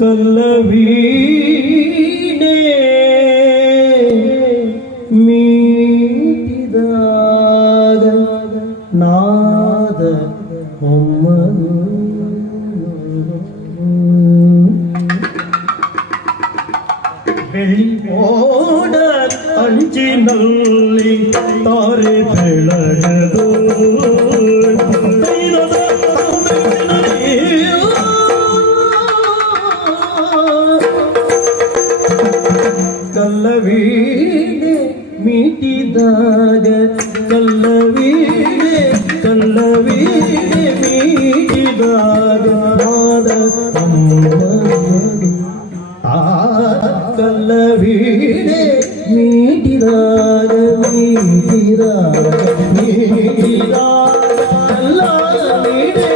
கல்லவீடே மீட்டிதாத நாத உம்மது வெளியோட அஞ்சி நல்லி தாரி பிளனதோ. ಕಲ್ಲವೀಣೆ ಮೀಟಿದಾಗ ಕಲ್ಲವೀಣೆ ಕಲ್ಲವೀಣೆ ಮೀಟಿದಾಗ ನಾದ ಅಮ್ಮನದು. ಆ ಕಲ್ಲವೀಣೆ ಮೀಟಿದಾಗ ಮೀಟಿದಾಗ ಮೀಟಿದಾಗ ಕಲ್ಲವೀಣೆ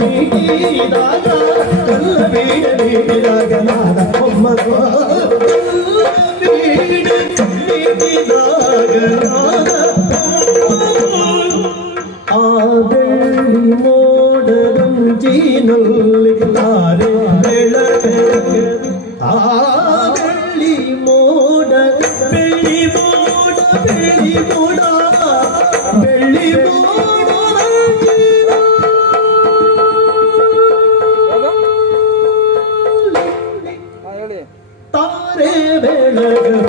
ಮೀಟಿದಾಗ ಕಲ್ಲವೀಣೆ ಮೀಟಿದಾಗ ನಾದ ಒಮ್ಮದು. ജീനുള്ളിൽ താരെ വിളക്ക് ആ വെള്ളി മോട വെള്ളി മോട വെള്ളി മോട വെള്ളി മോട താരെ വിളക്ക്